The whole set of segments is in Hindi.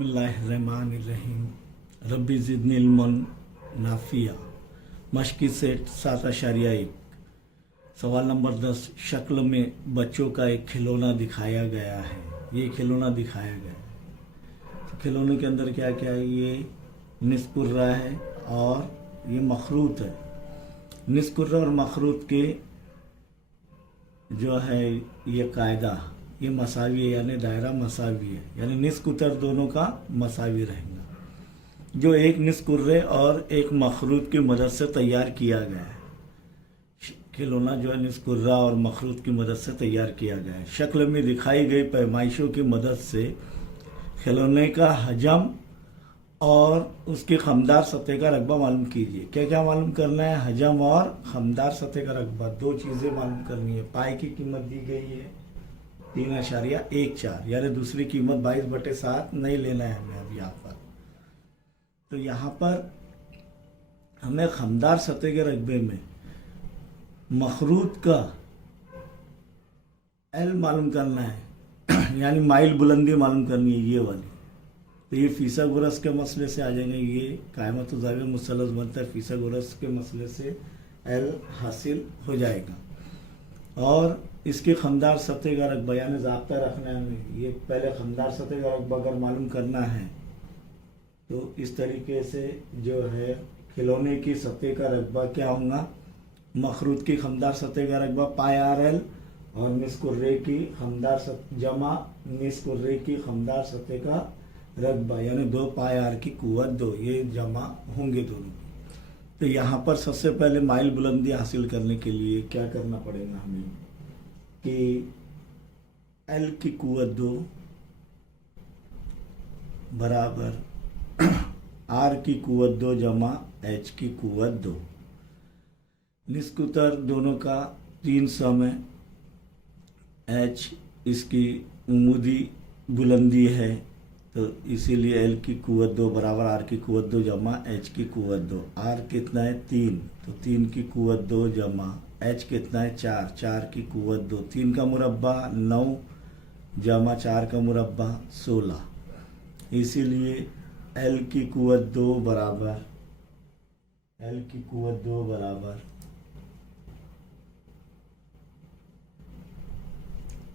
बिस्मिल्लाहिर्रहमानिर्रहीम। रब्बी ज़िदनी इल्मन नाफिया। मशक़ी सेट 7.1। सवाल नंबर 10। शक्ल में बच्चों का एक खिलौना दिखाया गया है। ये खिलौना दिखाया गया है तो खिलौने के अंदर क्या क्या है? ये निस्कुर्रा है और ये मखरूत है। निस्कुर्रा और मखरूत के जो है ये कायदा, ये मसावी है, यानी दायरा मसावी है, यानी निस्कुतर दोनों का मसावी रहेगा। जो एक निस्कुर्रे और एक मखरूत की मदद से तैयार किया गया है। खिलौना जो है निस्कुर्रा और मखरूत की मदद से तैयार किया गया है। शक्ल में दिखाई गई पैमाइशों की मदद से खिलौने का हजम और उसकी खमदार सतह का रकबा मालूम कीजिए। क्या क्या मालूम करना है? हजम और खमदार सतह का रकबा, दो चीज़ें मालूम करनी है। पाई की कीमत दी गई है 3.14, यानी दूसरी कीमत 22/7 नहीं लेना है हमें अब यहाँ पर। तो यहाँ पर हमें खमदार सतह के रकबे में मखरूत का एल मालूम करना है यानी माइल बुलंदी मालूम करनी है, ये वाली। तो ये फीसागोरस के मसले से आ जाएंगे। ये कायमत ज़ाविया मुसलस बनता है, फीसागोरस के मसले से एल हासिल हो जाएगा। और इसकी खमदार सतह का रकबा यानी ज़ाब्ता रखना है हमें। ये पहले खमदार सतह का रकबा अगर मालूम करना है तो इस तरीके से जो है खिलौने की सतह का रकबा क्या होगा? मखरूत की खमदार सतह का रकबा पाई आर एल और निस्कुर्रे की खमदार जमा निस्कुर्रे की खमदार सतह का रकबा यानी 2 पाई आर की कुव्वत 2, ये जमा होंगे दोनों। तो यहाँ पर सबसे पहले माइल बुलंदी हासिल करने के लिए क्या करना पड़ेगा हमें कि एल की कुव्वत 2 बराबर आर की कुव्वत 2 जमा एच की कुव्वत 2। निस्कुतर दोनों का 300 में एच इसकी उमूदी बुलंदी है, तो इसीलिए एल की कुव्वत 2 बराबर आर की कुव्वत 2 जमा एच की कुव्वत 2। आर कितना है? 3, तो 3 की कुव्वत 2 जमा एच कितना है? 4, 4 की कुव्वत 2। 3 का मुरब्बा 9 जमा 4 का मुरब्बा 16। इसीलिए एल की कुव्वत 2 बराबर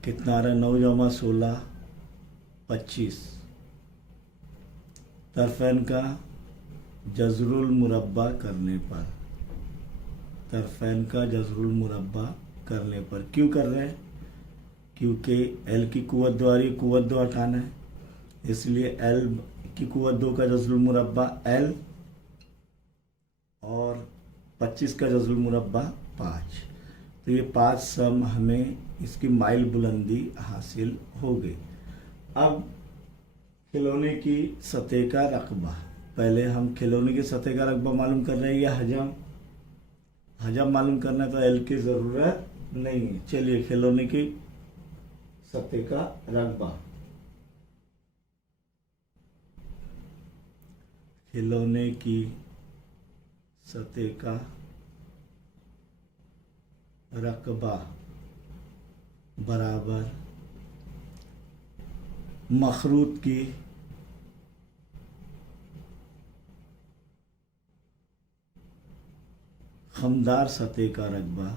कितना आ रहा है? 9 जमा 16 25। तरफैन का जज़रुल मुरब्बा करने पर क्यों कर रहे हैं? क्योंकि एल की कुव्वत 2 आ रही है, कुव्वत 2 हटाना है, इसलिए एल की कुव्वत 2 का जज़रुल मुरब्बा एल और 25 का जज़रुल मुरब्बा 5। तो ये 5 सम हमें इसकी माइल बुलंदी हासिल हो गई। अब खिलौने की सतह का रकबा, पहले हम खिलौने की सतह का रकबा मालूम कर रहे हैं या हजम मालूम करना है, तो एल की ज़रूरत नहीं है। चलिए खिलौने की सतह का रकबा, खिलौने की सतह का रकबा बराबर मखरूत की खमदार सतह का रकबा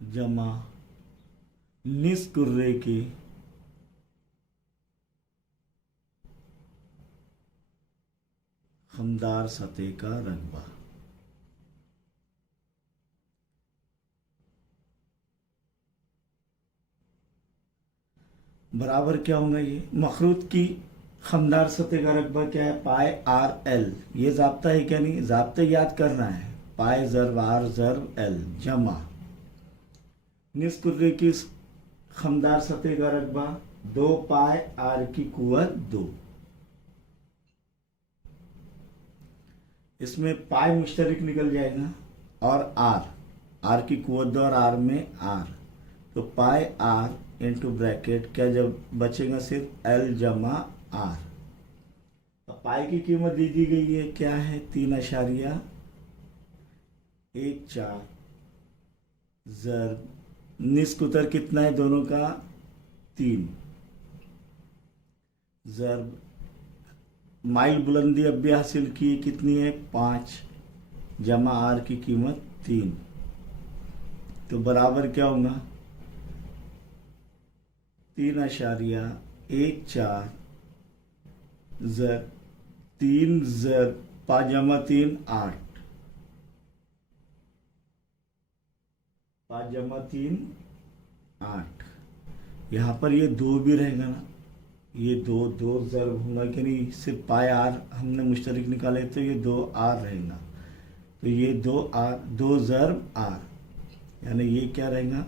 जमा निस्कुर्रे की खमदार सतह का रकबा। बराबर क्या होगा? ये मखरूत की खमदार सतह का रकबा क्या है? पाई आर एल। ये ज़ाब्ता है क्या? नहीं, ज़ाब्ते याद करना है। पाई ज़र्ब आर ज़र्ब एल जमा निस्कुर्रे की खमदार सतह का रकबा 2 पाई आर की कुव्वत 2। इसमें पाई मुश्तरक निकल जाएगा और आर की कुव्वत 2 और आर में आर, तो पाई आर इंटू ब्रैकेट क्या जब बचेगा? सिर्फ एल जमा आर। तो पाई की कीमत दी गई है क्या है? 3.14 ज़र्ब निस्क उत्तर कितना है दोनों का 3, ज़र्ब माइल बुलंदी अब भी हासिल की कितनी है 5, जमा आर की कीमत 3, तो बराबर क्या होगा 3.14 ज़र्ब 3 ज़र्ब 5 जमा 3 8, 5 जमा 3 8, यहाँ पर ये 2 भी रहेगा ना, ये 2 ज़र्ब होगा कि नहीं, सिर्फ पाई आर हमने मुश्तरक निकाले तो ये 2 आर रहेगा, तो ये 2 ज़र्ब आर, यानी ये क्या रहेगा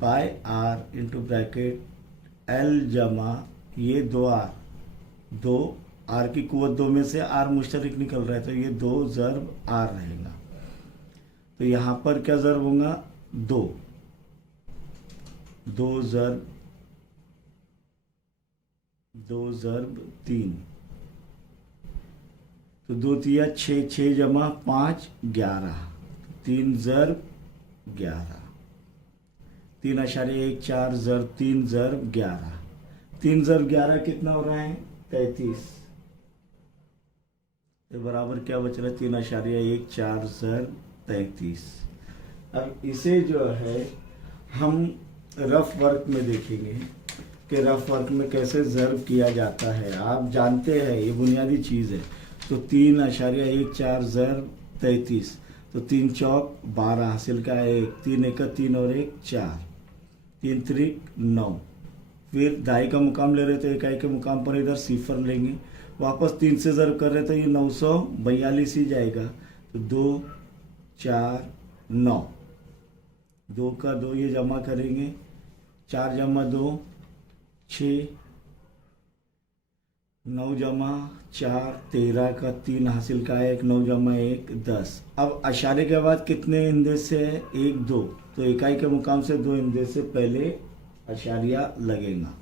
पाई आर इंटू ब्रैकेट एल जमा ये 2 आर की कुवत 2 में से आर मुश्तरक निकल रहा है तो ये 2 ज़र्ब आर रहेगा, तो यहाँ पर क्या ज़र्ब होगा 2 ज़र्ब 3, तो 2 तिया 6, 6 जमा 5 11, 3 ज़र्ब 11, 3.14 ज़र्ब 3 ज़र्ब 11, 3 ज़र्ब 11 कितना हो रहा है 33, तो बराबर क्या बच रहा है 3.14 ज़र्ब 33। अब इसे जो है हम रफ वर्क में देखेंगे कि रफ वर्क में कैसे ज़र्ब किया जाता है, आप जानते हैं ये बुनियादी चीज़ है, तो 3.14 ज़र्ब 33, तो 3 चौक 12 हासिल का 1, 3 एक 3 और 1 4, 3 त्रिक 9, फिर दाई का मुकाम ले रहे तो इकाई के मुकाम पर इधर सिफर लेंगे, वापस 3 से ज़र्ब कर रहे तो ये 942 ही जाएगा, तो 2 4 9, 2 का 2 ये जमा करेंगे, 4 जमा 2 6, 9 जमा 4 13 का 3 हासिल का 1, 9 जमा 1 10। अब अशारे के बाद कितने इंदे से है 1 2, तो इकाई के मुकाम से 2 इंदे से पहले अशारिया लगेगा,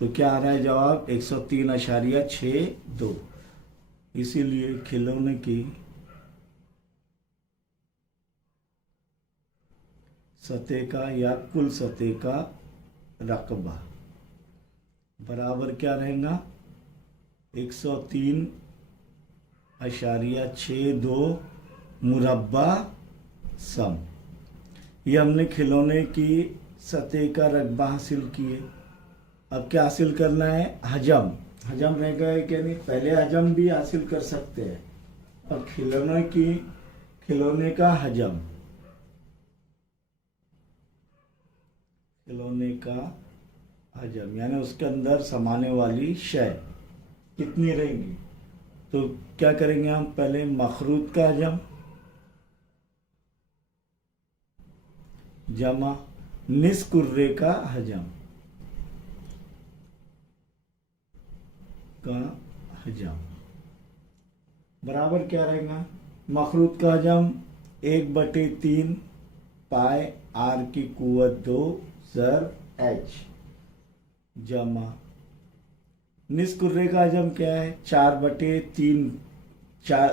तो क्या आ रहा है जवाब 103.62। इसीलिए खिलौने की सतह का या कुल सतह का रकबा बराबर क्या रहेगा 103.62 मुरब्बा सम। ये हमने खिलौने की सतह का रकबा हासिल किए, अब क्या हासिल करना है हजम, हजम रहेगा कि नहीं, पहले हजम भी हासिल कर सकते हैं, अब खिलौने का हजम, खिलौने का हजम यानी उसके अंदर समाने वाली शय कितनी रहेंगी, तो क्या करेंगे हम पहले मखरूत का हजम जमा निस्कुर्रे का हजम बराबर क्या रहेगा मखरूत का हजम 1/3 पाई आर की कुवत 2 ज़र्ब एच जमा निस्कुर्रे का हजम क्या है 4/3, 4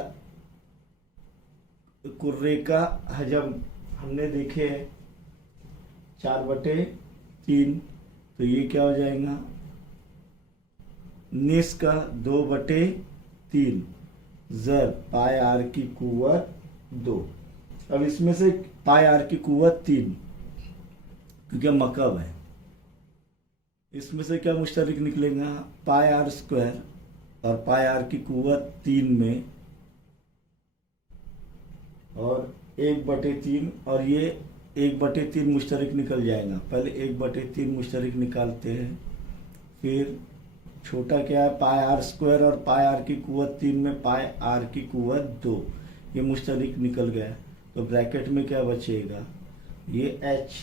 कुर्रे का हजम हमने देखे है 4/3, तो ये क्या हो जाएगा निस का 2/3 ज़र्ब पाई आर की कुवत 2। अब इसमें से पाई आर की कुवत 3 क्योंकि मकब है, इसमें से क्या मुश्तरक निकलेगा पाई आर स्क्वायर, और पाई आर की कुवत 3 में और 1/3, और ये 1/3 मुश्तरक निकल जाएगा, पहले 1/3 मुश्तरक निकालते हैं, फिर छोटा क्या है पाई आर स्क्वायर और पाई आर की कुवत 3 में पाई आर की कुवत 2, ये मुश्तरक निकल गया, तो ब्रैकेट में क्या बचेगा ये h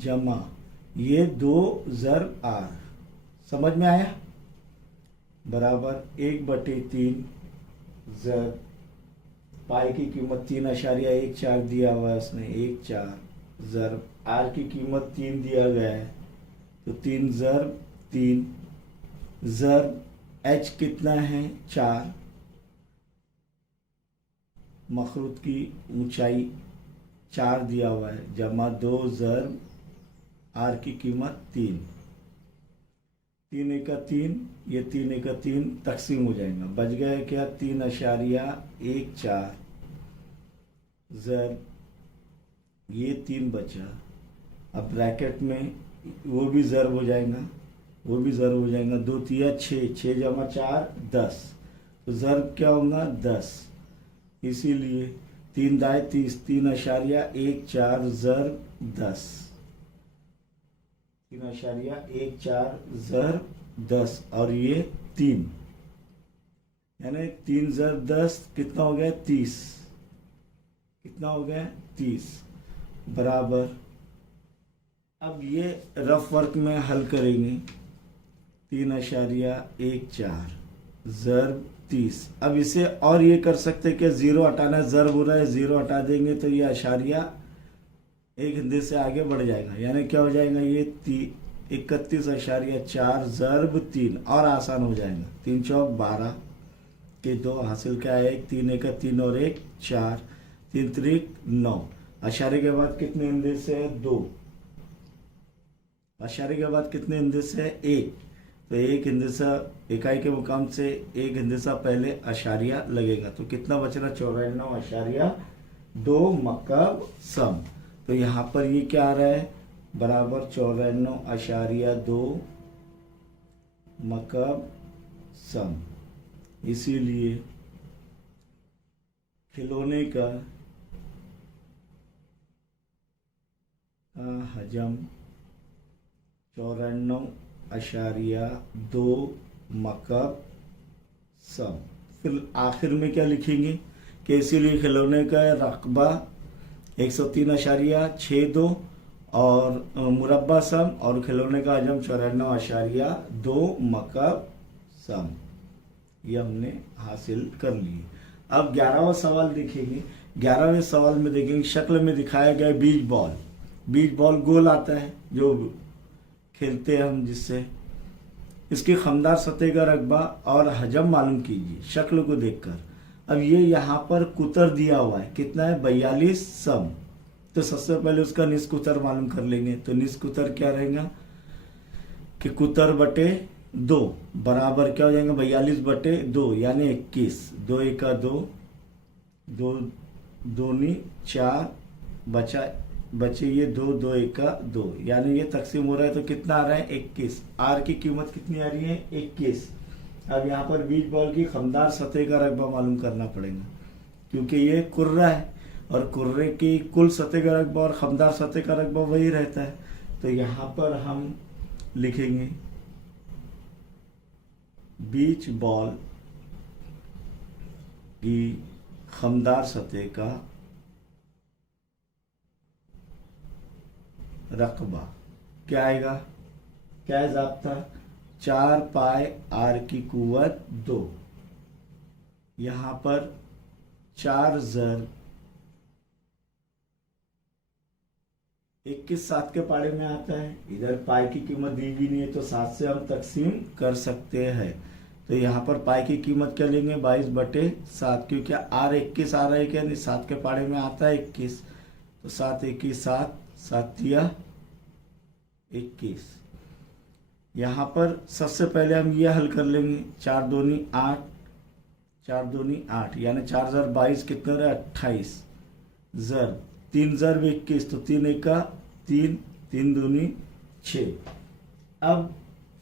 जमा ये 2 ज़र्ब आर, समझ में आया, बराबर 1/3 ज़र्ब पाई की कीमत 3.14 दिया हुआ है उसने 14 ज़र्ब आर की कीमत 3 दिया गया है, तो 3 ज़र्ब 3 ज़र्ब एच कितना है 4, मखरूत की ऊंचाई 4 दिया हुआ है जमा 2 ज़र आर की कीमत 3, 3 एका 3, ये 3 एका 3 तकसीम हो जाएगा, बच गया क्या 3.14 ज़र, ये 3 बचा। अब ब्रैकेट में वो भी ज़र हो जाएगा, वो भी ज़र हो जाएगा, 2 तिया 6, 6 जमा 4 10, तो ज़र क्या होगा 10, इसीलिए 3 दाए 30, 3.14 ज़र 10, 3.14 ज़र 10, और ये 3, यानी 3 ज़र 10 कितना हो गया 30, कितना हो गया 30 बराबर। अब ये रफ वर्क में हल करेंगे, 3.14 ज़र 30। अब इसे और ये कर सकते हैं कि 0 हटाना है, ज़र हो रहा है 0 हटा देंगे तो ये अशारिया एक हिंदे से आगे बढ़ जाएगा, यानी क्या हो जाएगा ये 31.4 ज़र 3, और आसान हो जाएगा, 3 चौक 12 के 2 हासिल क्या है 1, 3 एका 3 और 1 4, 3 त्रिक 9, अशारे के बाद कितने हिंदे से है 2, अशारे के बाद कितने हिंदे से है 1, तो एक हिंदसा इकाई के मुकाम से एक हिंदसा पहले अशारिया लगेगा, तो कितना बच रहा 94.2 मकब सम। तो यहाँ पर ये क्या आ रहा है बराबर 94.2 मकब सम। इसीलिए खिलौने का हजम 94.2 मकब सम। फिर आखिर में क्या लिखेंगे कि इसीलिए खिलौने का रकबा 103.62 और मुरब्बा सम, और खिलौने का हजम 94.2 मकब सम। ये हमने हासिल कर लिए। अब 11वां सवाल देखेंगे। 11वें सवाल में देखेंगे शक्ल में दिखाया गया बीच बॉल। बीच बॉल गोल आता है जो खेलते हैं हम जिससे, इसकी खमदार सतह का रकबा और हजम मालूम कीजिए शक्ल को देखकर। अब ये यहाँ पर कुतर दिया हुआ है, कितना है 42 सम। तो सबसे पहले उसका निस्कुतर मालूम कर लेंगे। तो निस्कुतर क्या रहेगा कि कुतर बटे 2 बराबर क्या हो जाएगा 42 बटे 2 यानी 21, 2 एका 2, 2 दूनी 4 बचे ये 2, 2 एका 2, यानी ये तकसीम हो रहा है तो कितना आ रहा है 21। आर की कीमत कितनी आ रही है 21। अब यहाँ पर बीच बॉल की खमदार सतह का रकबा मालूम करना पड़ेगा, क्योंकि ये कुर्रा है और कुर्रे की कुल सतह का रकबा और खमदार सतह का रकबा वही रहता है। तो यहाँ पर हम लिखेंगे बीच बॉल की खमदार सतह का रकबा क्या आएगा, क्या है ज़ाब्ता 4 पाई आर की कुव्वत 2। यहाँ पर 4 ज़र 21 7 के पाड़े में आता है। इधर पाई की कीमत दी भी नहीं है तो 7 से हम तकसीम कर सकते हैं। तो यहाँ पर पाई की कीमत क्या लेंगे 22 बटे 7, क्योंकि आर 21 आ रहा है क्या नहीं 7 के पाड़े में आता है 21, तो 7 21 7, 7 तिया 21। यहाँ पर सबसे पहले हम ये हल कर लेंगे 4 दूनी 8, 4 दूनी 8 यानी 4 ज़र 22 कितने रहे 28 ज़र, 3 ज़र 21 तो 3 एका 3, 3 दूनी 6। अब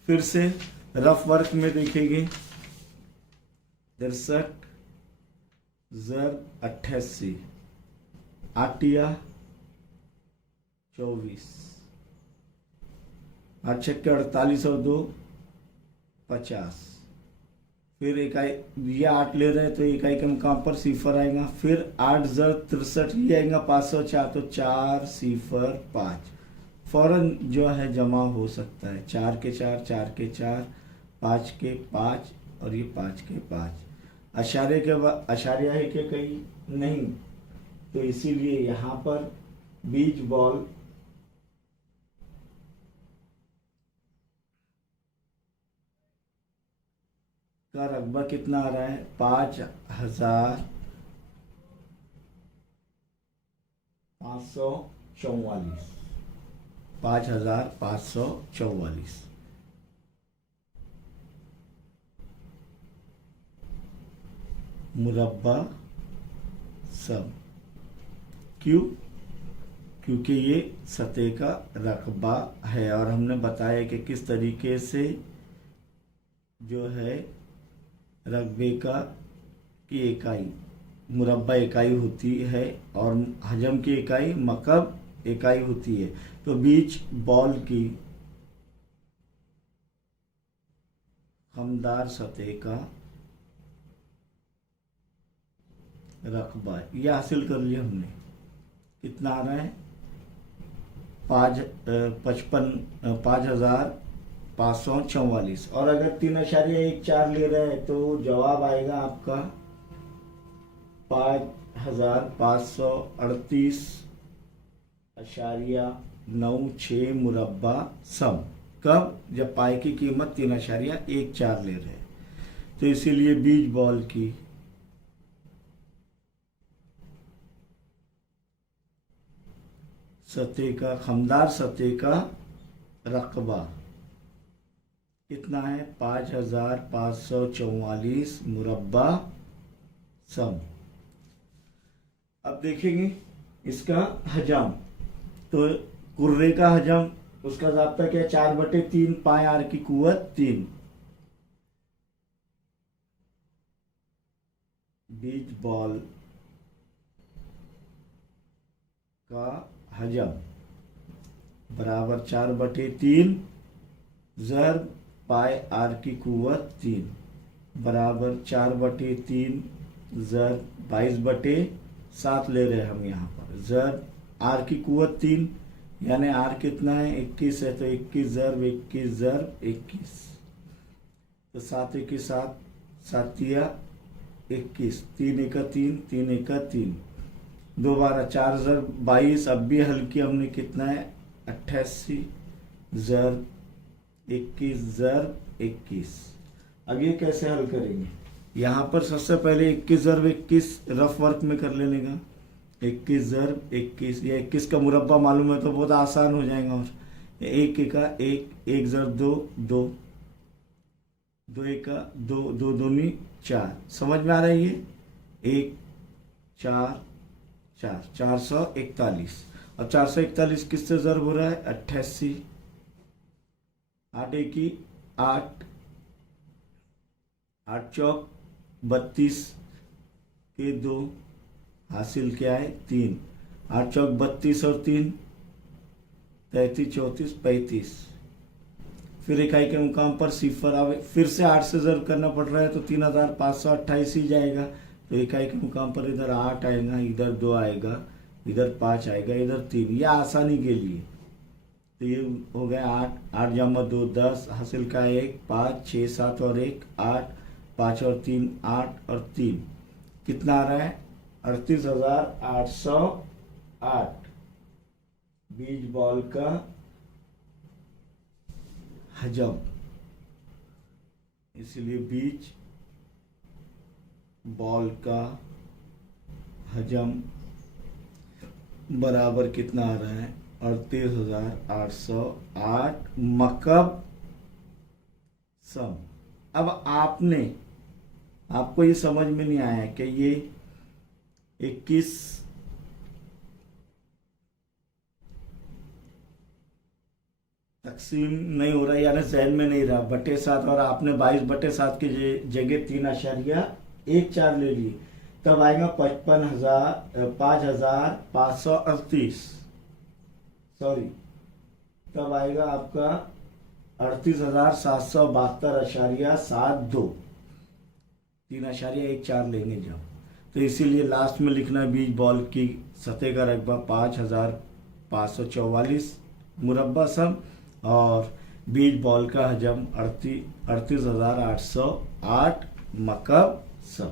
फिर से रफ वर्क में देखेंगे 63 ज़र 88, 8 या 24, 8 छक्के 48 और 2 50। फिर इकाई ये 8 ले रहे हैं तो इकाई के मुकाम पर सिफर आएगा। फिर 8 ज़र 63 ये आएगा 504, तो 4 सिफर 5 फौरन जो है जमा हो सकता है। 4 के 4, 4 के 4, 5 के 5 और ये 5 के 5। अशारे के बाद अशारिया है कि कहीं नहीं, तो इसीलिए यहाँ पर बीच बॉल का रकबा कितना आ रहा है 5000, 544, 5544। मुरब्बा सम। क्यों? क्योंकि ये सतह का रकबा है और हमने बताया कि किस तरीके से जो है रकबे का की इकाई मुरब्बा इकाई होती है और हजम की इकाई मकब इकाई होती है। तो बीच बॉल की खमदार सतह का रकबा ये हासिल कर लिया हमने। कितना आ रहा है? 5544। और अगर 3.14 ले रहे हैं तो जवाब आएगा आपका 5538.96 मुरब्बा सम। कब? जब पाई की कीमत 3.14 ले रहे हैं। तो इसीलिए बीच बॉल की सतह का खमदार सतह का रकबा कितना है? 5544 मुरब्बा सम। अब देखेंगे इसका हजम। तो कुर्रे का हजम उसका ज़ाब्ता क्या? 4/3 पाई आर की कुव्वत 3। बीच बॉल का हजम बराबर 4/3 ज़रब पाई आर की कुव्वत 3 बराबर 4/3 ज़रब 22/7 ले रहे हैं हम यहाँ पर। ज़रब आर की कुव्वत 3 यानी आर कितना है? 21 है। तो 21 ज़रब 21 ज़रब 21। तो 7 1 7 7 21 3 1 3 3 1 3 दोबारा 4 ज़रब 22। अब भी हल किया हमने। कितना है? 88 ज़रब 21 ज़रब 21। अब ये कैसे हल करेंगे? यहाँ पर सबसे पहले 21 ज़रब 21 रफ वर्क में कर लेने का। 21 ज़रब 21 या 21 का मुरब्बा मालूम है तो बहुत आसान हो जाएगा। और 1 का 1 ज़रब 2 2 2 1 का 2 2 दूनी 4। समझ में आ रहा है ये? 1 4 4 441। अब 441 किससे ज़रब हो रहा है? 88। 8 1 8 8 चौक 32 के 2 हासिल क्या है? 3। 8 चौक 32 और 3 33 34 35। फिर इकाई के मुकाम पर सिफर आवे। फिर से 8 से ज़रब करना पड़ रहा है तो 3528 ही जाएगा। तो इकाई के मुकाम पर इधर 8 आएगा, इधर 2 आएगा, इधर 5 आएगा, इधर 3। यह आसानी के लिए। तो ये हो गया 8 8 जमा 2 10 हासिल का 1 5 6 7 और 1 8 5 और 3 8 और 3 कितना आ रहा है? 38,808 बीच बॉल का हजम। इसलिए बीच बॉल का हजम बराबर कितना आ रहा है? 38,808 मकब सम। अब आपको ये समझ में नहीं आया कि ये 21 तकसीम नहीं हो रहा, यानी जहन में नहीं रहा, /7 और आपने 22/7 की जगह 3.14 ले ली। तब आएगा 5538। सॉरी, तब आएगा आपका 38,772.72। 3.14 लेंगे जब। तो इसीलिए लास्ट में लिखना बीच बॉल की सतह का रकबा 5544 मुरब्बा सम और बीच बॉल का हजम 38,808 मकब सम।